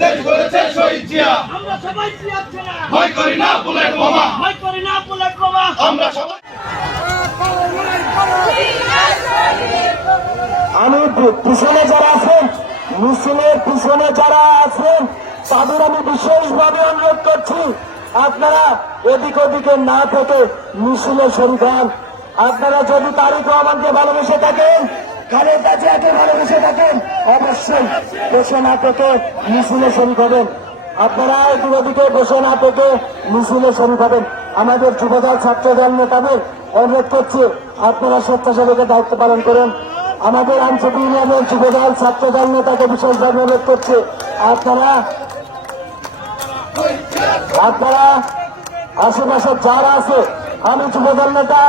দেশ করেছে শহীদ জিয়া, আমরা সবাই জিয়া ছিলাম, ভয় করি না বুলেট বোমা, ভয় করি না বুলেট বোমা, আমরা সবাই। আমি পিছনে যারা আছেন, মিছিলের পিছনে যারা আছেন, তাদের আমি বিশেষভাবে অনুরোধ করছি আপনারা এদিক ওদিকে না থেকে মিছিলে শরীক হন। আপনারা যদি তারেক রহমানকে ভালোবেসে থাকেন, খালেদা জিয়াকে ভালোবেসে থাকেন, অবশ্যই বসে না থেকে মিছিলে শরীক হবেন। আপনারা এদিক ওদিকে বসে না থেকে মিছিলে শরীক হবেন। আমাদের যুবদল ছাত্রদল নেতাদের অনুরোধ করছি আপনারা স্বেচ্ছাসেবকের দায়িত্ব পালন করেন। আমাদের আইনজীবী ইউনিয়নের যুবদল ছাত্রদল নেতাকে বিশেষভাবে অনুরোধ করছে আপনারা আশেপাশে যারা আছে, আমি যুবদল নেতা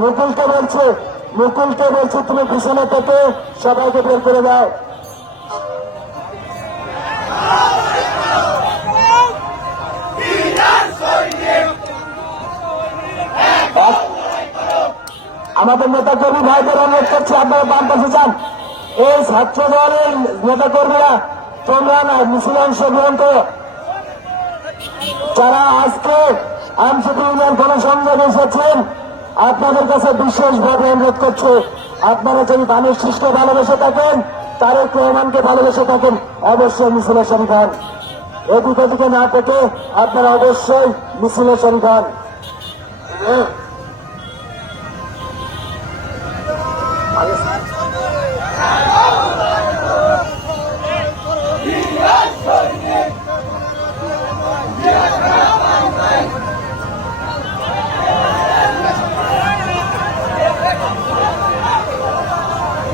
মুকুলকে বলছি তুমি পিছনে থেকে সবাইকে বের করে দাও। আমাদের নেতা কর্মী ভাইদের অনুরোধ করছি আপনারা বাম পাশে যান। এই ছাত্র দলের নেতা কর্মীরা তোমরা না মিছিলে অংশগ্রহণ করো। যারা আজকে আইনজীবী ইউনিয়ন গণসংযোগে এসেছেন আপনাদের কাছে বিশেষভাবে অনুরোধ করছে আপনারা যদি ধানের শীষকে ভালোবেসে থাকেন, তারেক রহমানকে ভালোবেসে থাকেন, অবশ্যই মিছিলে শরীক হন। এদিক ওদিকে না থেকে আপনারা অবশ্যই মিছিলে শরীক হন।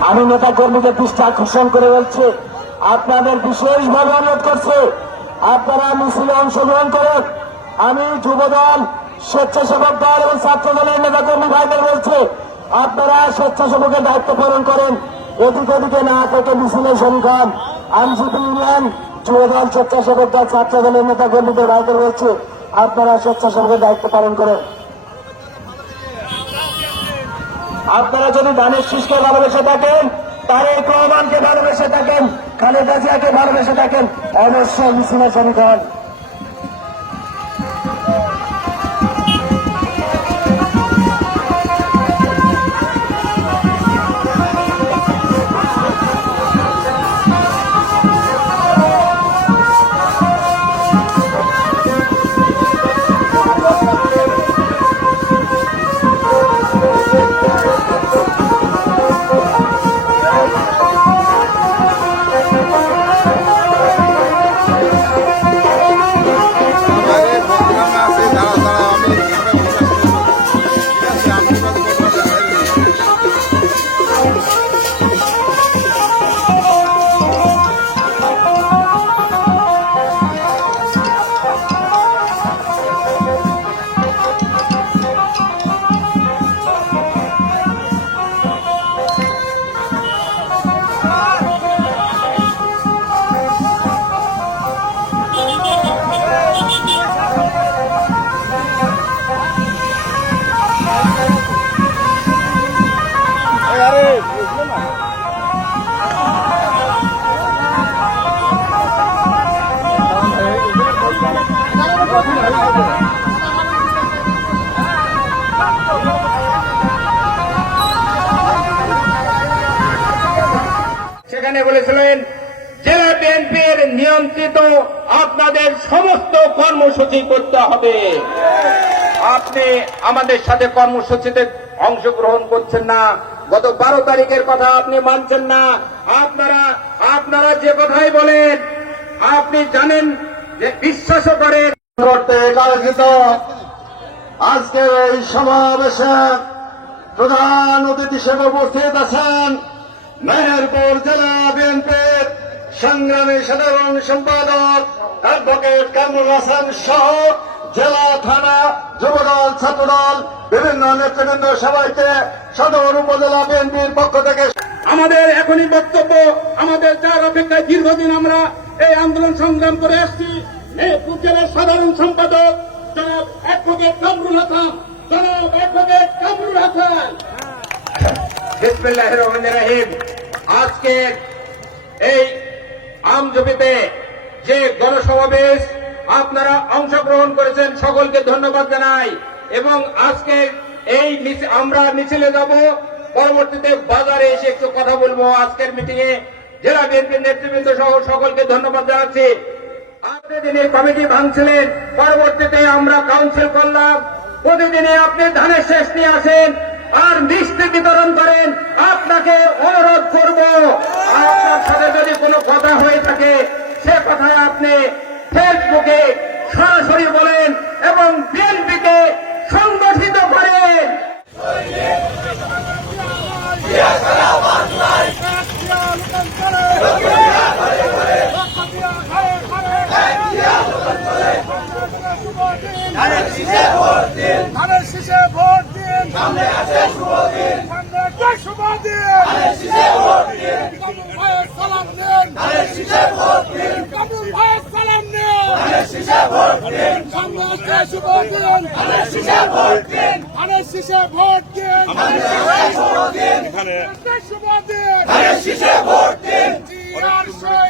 আমি নেতা কর্মীদের দৃষ্টি আকর্ষণ করে বলছি আপনাদের বিশেষভাবে অনুরোধ করছে আপনারা মিছিলে অংশগ্রহণ করেন। আমি যুবদল, স্বেচ্ছাসেবক দল এবং ছাত্র দলের নেতা কর্মী ভাইদের বলছে আপনারা স্বেচ্ছাসেবকের দায়িত্ব পালন করেন। এদিক ওদিকে না থেকে মিছিলে শরীক হন। আইনজীবী ইউনিয়ন, যুবদল, স্বেচ্ছাসেবক দল, ছাত্র দলের নেতা কর্মীদের ভাইদের বলছে আপনারা স্বেচ্ছাসেবকের দায়িত্ব পালন করেন। আপনারা যদি ধানের শীষকে ভালোবেসে থাকেন, তারেক রহমানকে ভালোবেসে থাকেন, খালেদা জিয়াকে ভালোবেসে থাকেন, অবশ্যই মিছিলে শরীক হন। সেখানে বলেছিলেন জেলা বিএনপির নিয়ন্ত্রিত আপনাদের সমস্ত কর্মসূচি করতে হবে। আপনি আমাদের সাথে কর্মসূচিতে অংশগ্রহণ করছেন না, গত 12 তারিখের কথা আপনি মানছেন না। আপনারা যে কথাই বলেন আপনি জানেন যে বিশ্বাসও করেন। করতে আয়োজিত আজকের এই সমাবেশে প্রধান অতিথি হিসেবে উপস্থিত আছেন মেহেরপুর জেলা বিএনপির সংগ্রামী সাধারণ সম্পাদক অ্যাডভোকেট কামরুল হাসান সহ জেলা, থানা, যুবদল, ছাত্রদল, বিভিন্ন নেতৃবৃন্দ সবাইকে সদর উপজেলা বিএনপির পক্ষ থেকে আমাদের এখনই বক্তব্য, আমাদের যার অপেক্ষায় দীর্ঘদিন আমরা এই আন্দোলন সংগ্রাম করে আসছি। মেহেরপুর জেলার সাধারণ সম্পাদক জনাব অ্যাডভোকেট কামরুল হাসান জনাব অ্যাডভোকেট কামরুল হাসান। বিসমিল্লাহির রহমানির রহিম। আজকের এই আমজবিতে যে গণসমাবেশ আপনারা অংশগ্রহণ করেছেন সকলকে ধন্যবাদ জানাই। এবং আজকে এই আমরা মিছিলে যাব, পরবর্তীতে বাজারে এসে একটু কথা বলবো। আজকের মিটিং এ জেলা বিএনপির নেতৃবৃন্দ সহ সকলকে ধন্যবাদ জানাচ্ছি। প্রতিদিনের কমিটি ভাঙছিলেন, পরবর্তীতে আমরা কাউন্সিল করলাম। প্রতিদিনে আপনি ধানের শেষ নিয়ে আসেন আর মিষ্টি বিতরণ করেন। আপনাকে অনুরোধ করব, আপনার সাথে যদি কোনো কথা হয়ে থাকে সে কথায় আপনি ফেসবুকে সরাসরি বলেন এবং বিএনপিকে সংগঠিত করেন। ধানের শীষে ভোট দিন, ধানের শীষে ভোট দিন, সামনে আছে শুভ দিন। সামনে একটা শুভ দিন। ধানের শীষে ভোট দিন, কামরুল ভাইয়ের সালাম দিন, ধানের শীষে ভোট দিন, কামরুল ভাইয়ের সালাম দিন। ধানের শীষে ভোট দিন, সামনে একটা শুভ দিন, ধানের শীষে ভোট দিন, ধানের শীষে ভোট দিন, ধানের শীষে ভোট দিন, একটা শুভ দিন। ধানের শীষে ভোট দিন। জিয়ার শহীদ